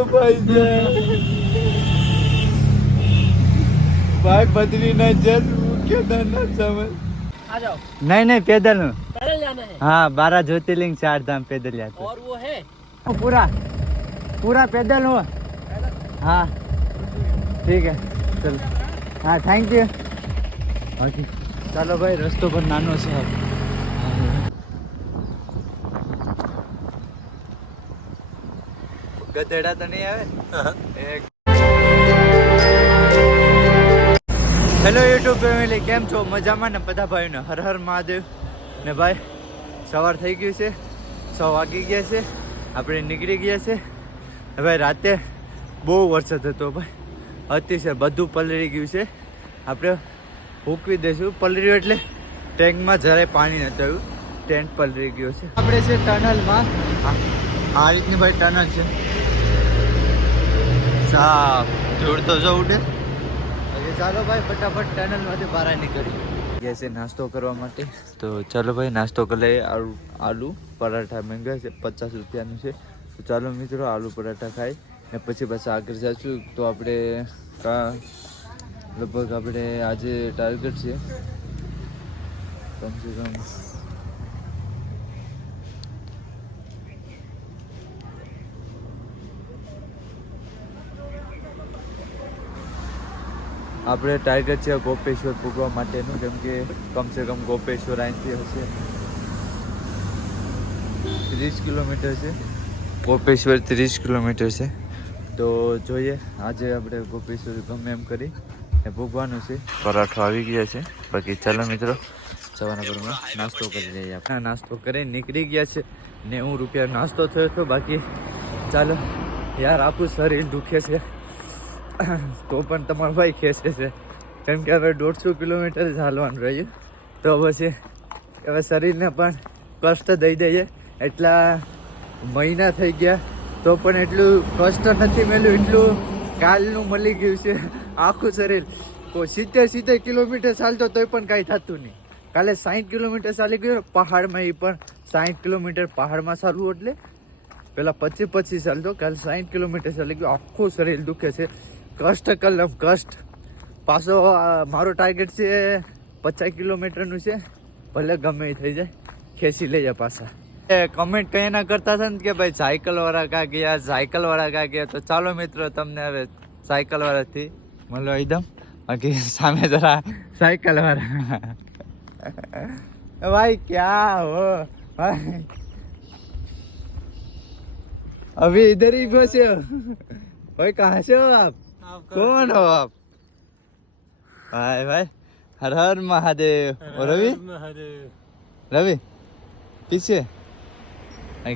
ભાઈ भाई बद्रीनाथ जल केदारनाथ समझ आ जाओ नहीं नहीं पैदल हूँ पैदल जाना है हाँ बारह ज्योतिर्लिंग चार धाम पैदल जाते और वो है पूरा पूरा पैदल हुआ हाँ ठीक है चलो हाँ थैंक यू ઓકે ચાલો ભાઈ રસ્તો પર નાનો છે ગધેડા તો નહીં આવે? હેલો યુટ્યુબ ફેમિલી કેમ છો? મજામાં ને બધા ભાઈઓને? હર હર મહાદેવ. ને ભાઈ સવાર થઈ ગયું છે. સો વાગી ગયા છે. આપણે નીકળી ગયા છે. હવે રાતે બહુ વરસાદ હતો ભાઈ. અતિશય બધું પલળી ગયું છે. આપણે ફૂંકવી દઈશું. પલળ્યું એટલે ટેન્કમાં જરાય પાણી નથી આવ્યું ટેન્ટ પલળી ગયો છે. આપણે છે ટનલમાં. આ રીતની ભાઈ ટનલ છે. સાફ ધૂળ તો જો ઉડે. હવે ચાલો ભાઈ ફટાફટ ટનલમાંથી બહાર નીકળી ગયા છે નાસ્તો કરવા માટે. તો ચાલો ભાઈ નાસ્તો કરી લઈએ. આલુ આલુ પરાઠા મહેંગા છે. પચાસ રૂપિયાનું છે. તો ચાલો મિત્રો આલુ પરાઠા ખાઈ ને પછી બસ આગળ જઈશું તો આપણે કા લગભગ આપણે આજે ટાર્ગેટ છે. કમસે કમ આપણે ટાર્ગેટ છે ગોપેશ્વર પૂગવા માટેનું કેમ કે કમસે કમ ગોપેશ્વર અહીંથી હશે. ત્રીસ કિલોમીટર છે. ગોપેશ્વર ત્રીસ કિલોમીટર છે. તો જોઈએ આજે આપણે ગોપેશ્વર ગમે એમ કરી ને ભોગવાનું છે. પરાઠો આવી ગયા છે. બાકી ચાલો મિત્રો. સવારના ઘરમાં નાસ્તો કરી લઈએ આપણે. નાસ્તો કરી નીકળી ગયા છે. નેવું રૂપિયા નાસ્તો થયો હતો. બાકી ચાલો યાર આખું શરીર દુખે છે. તો પણ તમારો ભાઈ ખેંચે છે કેમ કે હવે દોઢસો કિલોમીટર જ હાલવાનું રહ્યું. તો પછી હવે શરીરને પણ કષ્ટ દઈ દઈએ. એટલા મહિના થઈ ગયા, તો પણ એટલું કષ્ટ નથી મળ્યું એટલું કાલનું મળી ગયું છે આખું શરીર. કોઈ સિત્તેર સિત્તેર કિલોમીટર ચાલતો તોય પણ કાંઈ થતું નહીં. કાલે સાઠ કિલોમીટર ચાલી ગયું, પહાડમાં એ પણ સાઠ કિલોમીટર પહાડમાં ચાલવું એટલે. પહેલાં પચીસ પચીસ ચાલતો, કાલે સાઠ કિલોમીટર ચાલી ગયું, આખું શરીર દુખે છે. કષ્ટ કલમ કષ્ટ પાછો આ મારો ટાર્ગેટ છે પચાસ કિલોમીટરનું છે ભલે ગમે એ થઈ જાય ખેંચી લઈએ પાછા એ કમેન્ટ કઈ ના કરતા હતા ને કે ભાઈ સાયકલ વાળા કા ગયા સાયકલ વાળા કા ગયા તો ચાલો મિત્રો તમને હવે સાયકલ વાળાથી મળો એકદમ બાકી સામે જરા સાયકલ વાળા ભાઈ ક્યાં હો ભાઈ अभी इधर ही फंसे हो भाई कहाँ से हो आप कौन हो आप भाई भाई हर हर महादेव और रवि रवि पीछे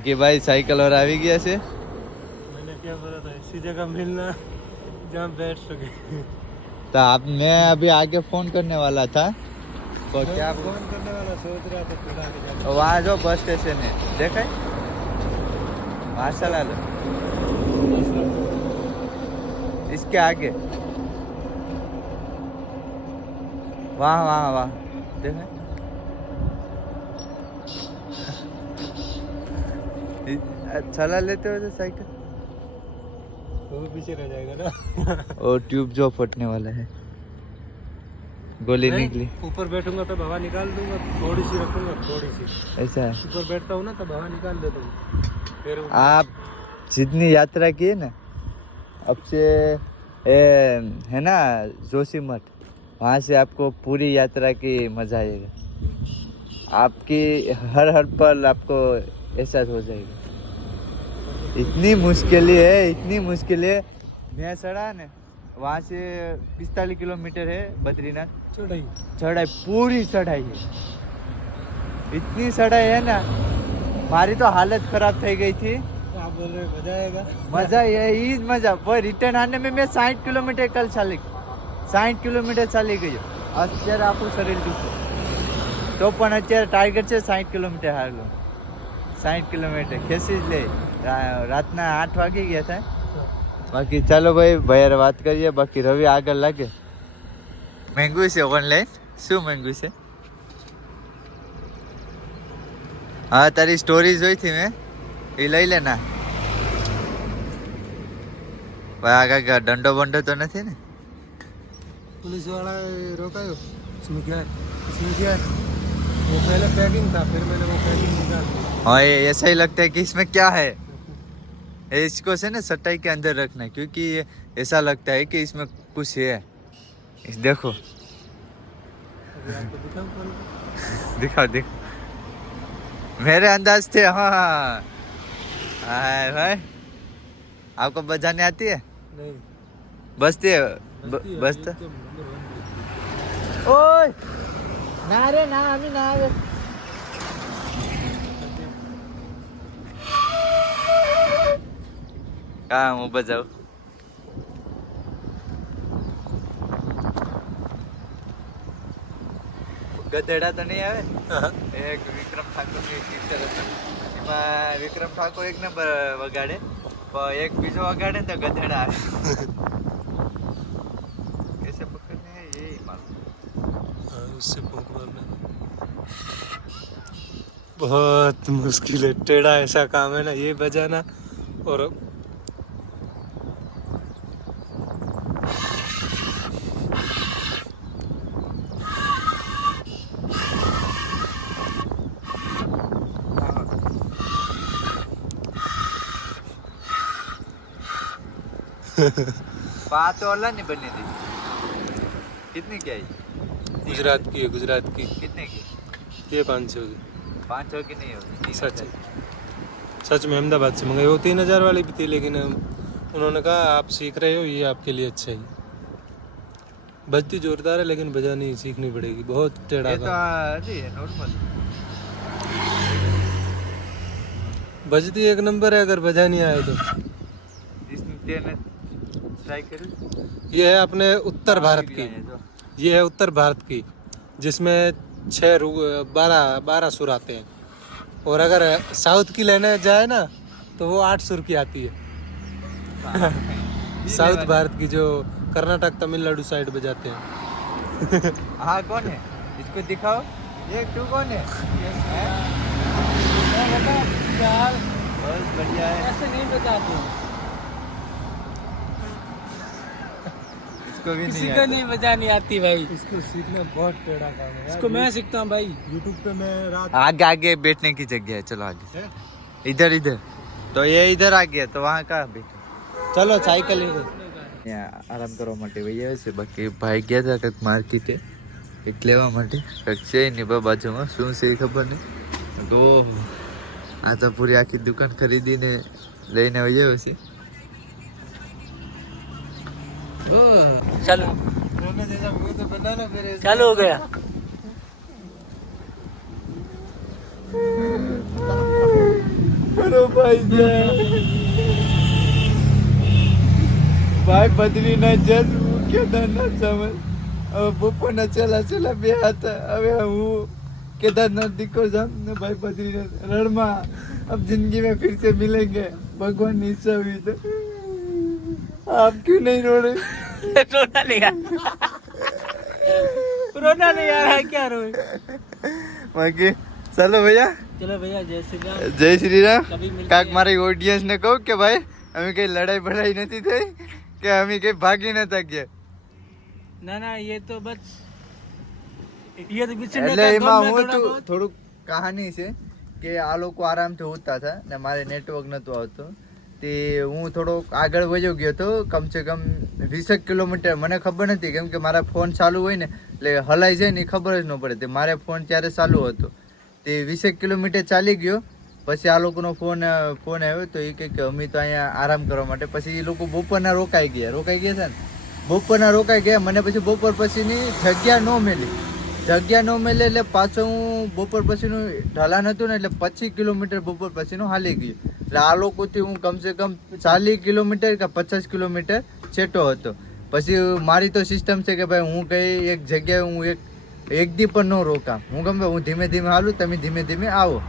कि भाई साइकिल और આવી ગયા છે मैंने क्या बोला था इसी जगह मिलना जहाँ बैठ सके तो आप मैं अभी आगे फोन करने वाला था तो क्या फोन करने वाला सोच रहा था खुदा के जाने वहाँ जो बस स्टेशन है देखा है? इसके आगे। वहाँ वहाँ वहाँ। देखा चला लेते हो तो साइकिल? वो भी पीछे रह जाएगा ना। और ट्यूब जो फटने वाला है। गोली निकली। ऊपर बैठूँगा तो हवा निकाल दूँगा थोड़ी सी रखूँगा थोड़ी सी। ऐसा है? ऊपर बैठता हूँ ना तब हवा निकाल देता हूँ। आप जितनी यात्रा की है ना अब से ए, है ना जोशी मठ वहाँ से आपको पूरी यात्रा की मजा आएगा आपकी हर हर पल आपको एहसास हो जाएगा इतनी मुश्किल है इतनी मुश्किल है मैं चढ़ा ना वहाँ से पिस्तालीस किलोमीटर है बद्रीनाथ चढ़ाई चढ़ाई पूरी चढ़ाई है इतनी चढ़ाई है ना મારી તો હાલત ખરાબ થઈ ગઈ थी आप बोल रहे मजा आएगा મજા यही જ મજા पर रिटर्न आने में मैं साठ किलोमीटर कल चाली સાઠ કિલોમીટર ચાલી ગયો અત્યારે આખું શરીર દુખે તો પણ અત્યારે ટાર્ગેટ છે સાઠ કિલોમીટર હારલો સાઠ કિલોમીટર ખેંચી જ લે રા- રાતના આઠ વાગી ગયા હતા બાકી ચાલો ભાઈ ભાઈ વાત કરીએ બાકી રવિ આગળ લાગે મહેંગું છે ઓનલાઈન શું મહેંગું છે હા તારી સ્ટોરી જોઈ હતી મેં એ લઈ લે ના ભાઈ આગળ ગયા દંડો બંડો તો નથી ને पुलिस वाला रोकायो इसमें क्या है इसमें क्या है वो पहले पैकिंग था फिर मैंने वो पैकिंग निकाल दी हाँ ये ऐसा ही लगता है कि इसमें क्या है ये इसको से ना सटाई के अंदर रखना है, क्योंकि ये ऐसा लगता है कि इसमें कुछ है इस देखो अभी आपको दिखाऊं कौन दिखाओ दिखाओ मेरे अंदाज थे हाँ हाय भाई आपको बजाने आती है નહીં. બસતે ઓય! ના રે ના અમે ના આવે. કા હું બજાવ. ગધેડા તો નહીં આવે? એક વિક્રમ ઠાકોરની ટીચર હતી. એમાં વિક્રમ ઠાકોર એક નંબર વગાડે. પણ એક બીજો વગાડે ને તો ગધેડા આવે कैसे पकड़ने हैं यही मालूम हाँ, उससे भूख मारना बहुत मुश्किल है टेढ़ा ऐसा काम है ना ये बजाना और बात तो अल्लाह ने बनी थी। कितनी की आई? गुजरात की है गुजरात की। कितने की? ये पाँच सौ की। पाँच सौ की नहीं होगी सच। सच में अहमदाबाद से मंगाई। वो तीन हज़ार वाली भी थी लेकिन उन्होंने कहा आप सीख रहे हो ये आपके लिए अच्छा है। बजती जोरदार है लेकिन बजानी सीखनी पड़ेगी। बहुत टेढ़ा ये तो नॉर्मल बजती एक नंबर है अगर बजानी आए तो इसमें तेने ट्राई करी ये है अपने उत्तर भारत की। तो। ये है उत्तर भारत की जिसमें छः रू- बारह बारह सुर आते हैं। और अगर साउथ की लेने जाए ना तो वो आठ सुर की आती है। साउथ भारत की जो कर्नाटक तमिलनाडु साइड बजाते हैं। हाँ कौन है? इसको दिखाओ। ये तू कौन है? हैं? बहुत बढ़िया है। ऐसे नहीं बजाते इसको भी किसी नहीं को आता। नहीं बजानी आती भाई इसको सीखना बहुत टेढ़ा काम है इसको मैं सीखता हूँ भाई यूट्यूब पे मैं रात आगे आगे बैठने की जगह है चलो आगे है? इधर इधर तो ये इधर आ गया तो वहाँ कहाँ बैठे चलो साइकिल અહીંયા આરામ કરવા માટે વહી આવે છે બાકી ભાઈ ગયા હતા કંઈક માર્કેટે કંઈક લેવા માટે કંઈક છે નહીં બા બાજુમાં શું છે એ ખબર નહીં તો આ તો પૂરી આખી દુકાન ખરીદીને લઈને વહી આવ્યો છે चलो रोना जैसा मुंह तो बनाना फिर ऐसे। चालू हो गया अरे भाई ભાઈ બદ્રીનાથ જત હું કેદારનાથ સમજ હવે બપોરના છેલ્લા છેલ્લા બે હતા હવે હું केदारनाथ दिखो जाम ने भाई बद्रीनाथ रणमा अब जिंदगी में फिर से मिलेंगे भगवान ने इच्छा हुई तो आप क्यों नहीं रो रहे रोना नहीं आ रोना नहीं आ रहा है क्या रोए बाकी चलो भैया चलो भैया जय श्री राम જય શ્રી રામ કભી મિલતે કાક હૈ. મારી ઓડિયન્સ ને કહું કે ભાઈ અમે કઈ લડાઈ બડાઈ નથી થઈ કે અમે કઈ ભાગી નતા ગયા ना ना ये तो बस ये तो बिछड़ने એટલે का એમાં दौर में હું थोड़ा તો बहुत થોડુંક કહાની છે કે આ લોકો આરામથી ઉઠતા હતા ને મારે નેટવર્ક નતું આવતું તે હું થોડોક આગળ વયો ગયો હતો. કમસે કમ વીસેક કિલોમીટર. મને ખબર નથી, કેમ કે મારા ફોન ચાલુ હોય ને, એટલે હલાઈ જાય ને ખબર જ ન પડે. તે મારે ફોન ત્યારે ચાલુ હતો. તે વીસેક કિલોમીટર ચાલી ગયો. પછી આ લોકોનો ફોન ફોન આવ્યો તો એ કહે કે અમે તો અહીંયા આરામ કરવા માટે. પછી એ લોકો બપોરના રોકાઈ ગયા. રોકાઈ ગયા છે ને? બપોરના રોકાઈ ગયા. મને પછી બપોર પછીની જગ્યા ન મેલી જગ્યા ન મળે એટલે પાછો હું બપોર પછીનું ઢલાન હતું ને એટલે પચીસ કિલોમીટર બપોર પછીનું હાલી ગયું. એટલે આ લોકોથી હું કમસે કમ ચાલીસ કિલોમીટર કે પચાસ કિલોમીટર છેટો હતો. પછી મારી તો સિસ્ટમ છે કે ભાઈ હું કઈ એક જગ્યાએ હું એક એક દી પણ ન રોકામ હું ગમે હું ધીમે ધીમે હાલું, તમે ધીમે ધીમે આવો.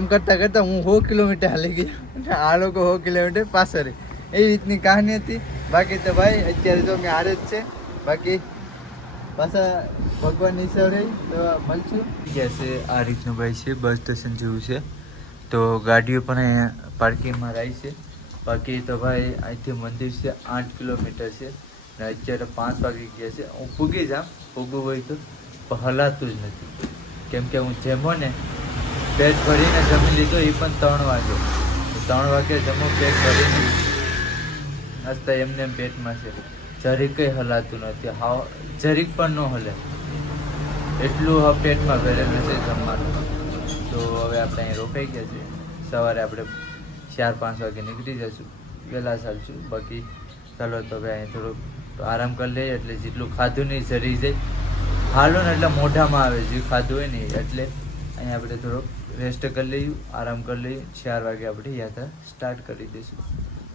એમ કરતાં કરતાં હું સો કિલોમીટર હાલી ગયો. અને આ લોકો સો કિલોમીટર પાછળ એ રીતની કહાની હતી. બાકી તો ભાઈ, અત્યારે તો મેં હારે જ છે. બાકી પાછા ભગવાન ઈશ્વર તો મળશું. ગયા છે આ રીતનું ભાઈ છે, બસ સ્ટેશન જેવું છે. તો ગાડીઓ પણ અહીંયા પાર્કિંગમાં રહી છે. બાકી તો ભાઈ, અહીંથી મંદિર છે, આઠ કિલોમીટર છે. ને અત્યારે પાંચ વાગી ગયા છે. હું પૂગી જામ પૂગવું હોય તો, પણ હલાતું જ નથી. કેમ કે હું જેમો ને પેટ ભરીને જમી લીધો, એ પણ ત્રણ વાગે. ત્રણ વાગે જમો, પેટ ભરીને હસતા એમને એમ પેટમાં છે. જરીક હલાતું નથી. હાવ, જરીક પણ ન હલે. એટલું પેટમાં ભરેલું છે જમવાનું. તો હવે આપણે અહીં રોકાઈ ગયા છે સવારે આપણે ચાર પાંચ વાગે નીકળી જશું. વહેલા ચાલશું. બાકી ચાલો તો હવે અહીં થોડુંક આરામ કરી લઈએ. એટલે જેટલું ખાધું નહીં, જરી જાય હાલો ને એટલે મોઢામાં આવે જે ખાધું હોય ને એટલે અહીં આપણે થોડોક રેસ્ટ કરી લઈએ. આરામ કરી લઈએ. ચાર વાગે આપણે યાત્રા સ્ટાર્ટ કરી દઈશું.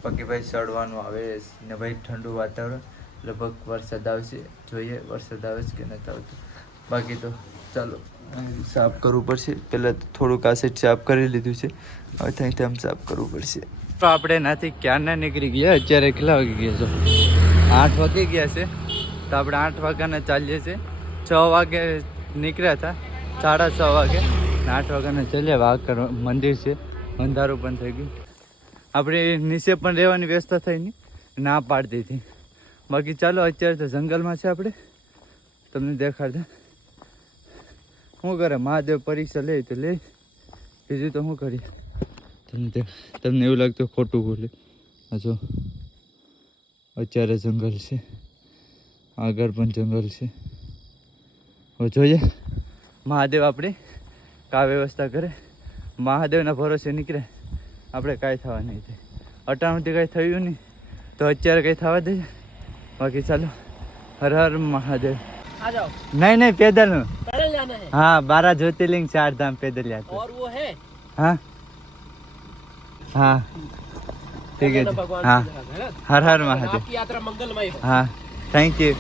બાકી ભાઈ ચડવાનું આવે ને ભાઈ ઠંડુ વાતાવરણ. લગભગ વરસાદ આવશે જોઈએ વરસાદ આવે છે કે નથી આવતો. બાકી તો ચાલો. સાફ કરવું પડશે. પહેલાં તો થોડુંક આ સેટ સાફ કરી લીધું છે. હવે ત્યાં આમ સાફ કરવું પડશે. તો આપણે એનાથી ક્યારના નીકળી ગયા? અત્યારે કેટલા વાગી ગયા છો? આઠ વાગી ગયા છે. તો આપણે આઠ વાગ્યાના ચાલીએ છીએ. છ વાગે નીકળ્યા હતા. સાડા છ વાગે. આઠ વાગ્યાના ચાલ્યા વાકર મંદિર છે. અંધારું પણ થઈ ગયું. આપણે નીચે પણ રહેવાની વ્યવસ્થા થઈ નહીં. ના પાડતી હતી બાકી ચાલો, અત્યારે તો જંગલમાં છે આપણે. તમને દેખાડતા. શું કરે? મહાદેવ પરીક્ષા લે તો લે. બીજું તો શું કરીએ? તમને તમને એવું લાગતું ખોટું બોલે. હજુ અત્યારે જંગલ છે. આગળ પણ જંગલ છે. હવે જોઈએ. મહાદેવ આપણે કા વ્યવસ્થા કરે? મહાદેવના ભરોસે નીકળે. આપણે કાંઈ થવા નહીં થાય અટાણુંથી કાંઈ થયું નહીં. તો અત્યારે કંઈ થવા દે. બાકી ચાલો હર હર મહાદેવ आ जाओ નહીં નહીં પેદલ पैदल जाना है हाँ बारह ज्योतिर्लिंग चार धाम पैदल जाते और वो है हाँ हाँ ठीक है चलो जी। भगवान हाँ की जगह, है ना? हर हर महादेव आपकी यात्रा मंगलमय हो हाँ थैंक यू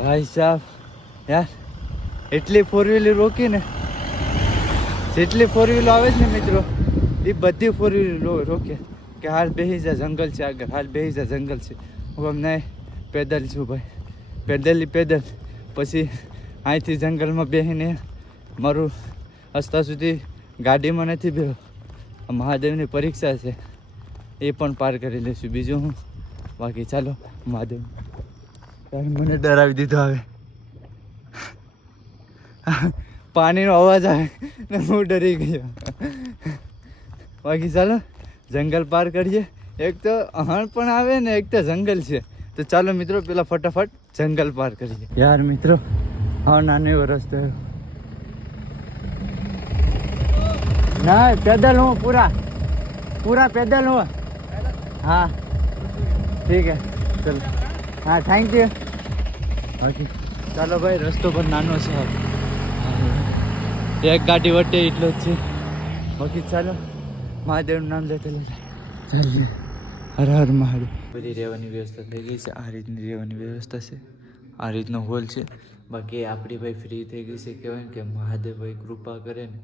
ભાઈ સાહેબ યાર એટલી ફોર વ્હીલર રોકી ને જેટલી ફોર વ્હીલર આવે છે ને મિત્રો એ બધી ફોર વ્હીલર રોકે કે હાલ બેસી જા, જંગલ છે આગળ. હાલ બેસી જા, જંગલ છે. હું અમને પેદલ છું ભાઈ. પેદલી પેદલ. પછી અહીંથી જંગલમાં બેસીને મારું હસતા સુધી ગાડીમાં નથી બેહો. મહાદેવની પરીક્ષા છે. એ પણ પાર કરી લઈશું. બીજું હું? બાકી ચાલો, મહાદેવ. મને ડરાવી દીધો હવે. પાણીનો અવાજ આવે ને હું ડરી ગયો. બાકી ચાલો. જંગલ પાર કરીએ. એક તો અહણ પણ આવે ને એક તો જંગલ છે. તો ચાલો મિત્રો, પેલા ફટાફટ જંગલ પાર કરીએ. યાર મિત્રો હા નાનો એવો રસ્તો ના, પેદલ હું, પૂરા. પૂરા પેદલ હું. હા. ઠીક હે. ચલો. હા થેન્ક યુ બાકી, ચાલો ભાઈ, રસ્તો પણ નાનો છે. એક ગાડી વટે એટલો જ છે. બાકી, ચાલો. મહાદેવનું નામ લેતા લેતા. ચાલીએ. હર હર મહાદેવ. બધી રહેવાની વ્યવસ્થા થઈ ગઈ છે. આ રીતની રહેવાની વ્યવસ્થા છે. આ રીતનો હોલ છે. બાકી આપણી ભાઈ ફ્રી થઈ ગઈ છે કહેવાય કે મહાદેવ ભાઈ કૃપા કરે ને.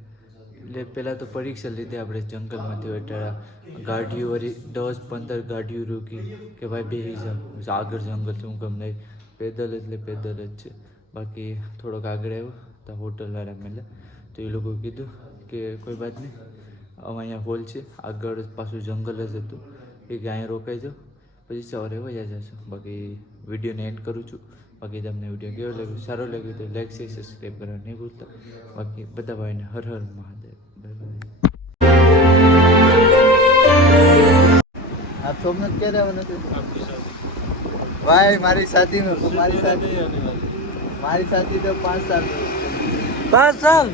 એટલે પહેલાં તો પરીક્ષા લીધી આપણે જંગલમાંથી વટાળા. ગાડીઓ દસ પંદર ગાડીઓ રોકી કે ભાઈ બે જાઓ. આગળ જંગલ છે, હું નહીં. પેદલ એટલે પેદલ જ છે. બાકી થોડોક આગળ આવ્યો તો હોટલવાળા મળ્યા. તો એ લોકો કીધું કે કોઈ વાત નહીં. હવે અહીંયા હોલ છે આગળ પાછું જંગલ જ હતું. એ અહીંયા રોકાઈ જાઓ પછી સવારે વજા જશો. બાકી વિડીયોને એન્ડ કરું છું. બાકી તમને વીડિયો કેવો લાગ્યો? સારો લાગ્યો તો લાઈક શેર સબસ્ક્રાઈબ કરવા નહીં ભૂલતા. બાકી બધા ભાઈને હર હર મહાદેવ. આપ સોમનાથ ક્યારે આવવાના ભાઈ મારી સાથી મારી સાથી. મારી સાથી તો પાંચ સાલ. પાંચ સાલ?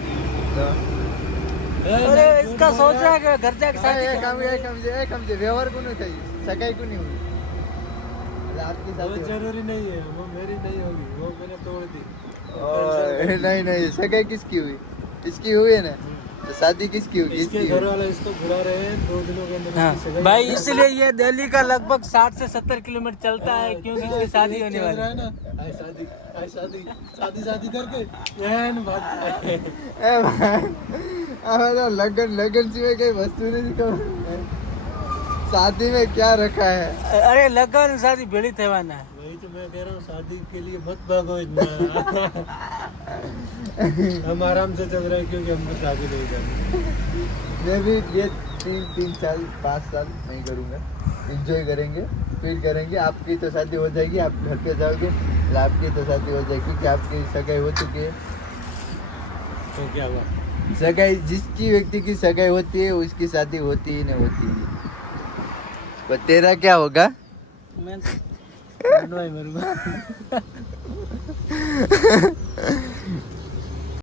तो अरे इसका सोचा है कि घर जाके शादी एक करूंगा। हम एक हम जे एक हम जे व्यवहार को नहीं चाहिए सगाई को नहीं हुई એટલે आपकी वो शादी जरूरी नहीं है वो मेरी नहीं होगी वो मैंने तोड़ दी ओए, नहीं नहीं सगाई किसकी हुई इसकी हुई है ना तो शादी किसकी हुई इसके इसकी घर हुई वाले इसको बुला रहे हैं दो दिनों के अंदर हाँ, इसकी सगाई भाई कर इसलिए ये दिल्ली का लगभग साठ से सत्तर किलोमीटर चलता है क्योंकि इसकी शादी होने चल वाली रहा है है ना आए शादी आए शादी शादी शादी करके एन भागता है ए भाई हमारा लगन लगन में कई वस्तु नहीं खबर शादी में क्या रखा है? अरे लगन शादी भेड़ी थे वही तो मैं कह रहा हूँ शादी के लिए मत भागो इतना। हम आराम से चल रहे हैं क्योंकि हमको तो शादी नहीं करनी। मैं भी ये तीन तीन साल पाँच साल नहीं करूँगा। इंजॉय करेंगे फील करेंगे। आपकी तो शादी हो जाएगी आप घर पे जाओगे आपकी तो शादी हो जाएगी क्योंकि आपकी सगाई हो चुकी है। तो क्या हुआ? सगाई जिसकी व्यक्ति की सगाई होती है उसकी शादी होती ही नहीं होती है पर तेरा क्या होगा मैं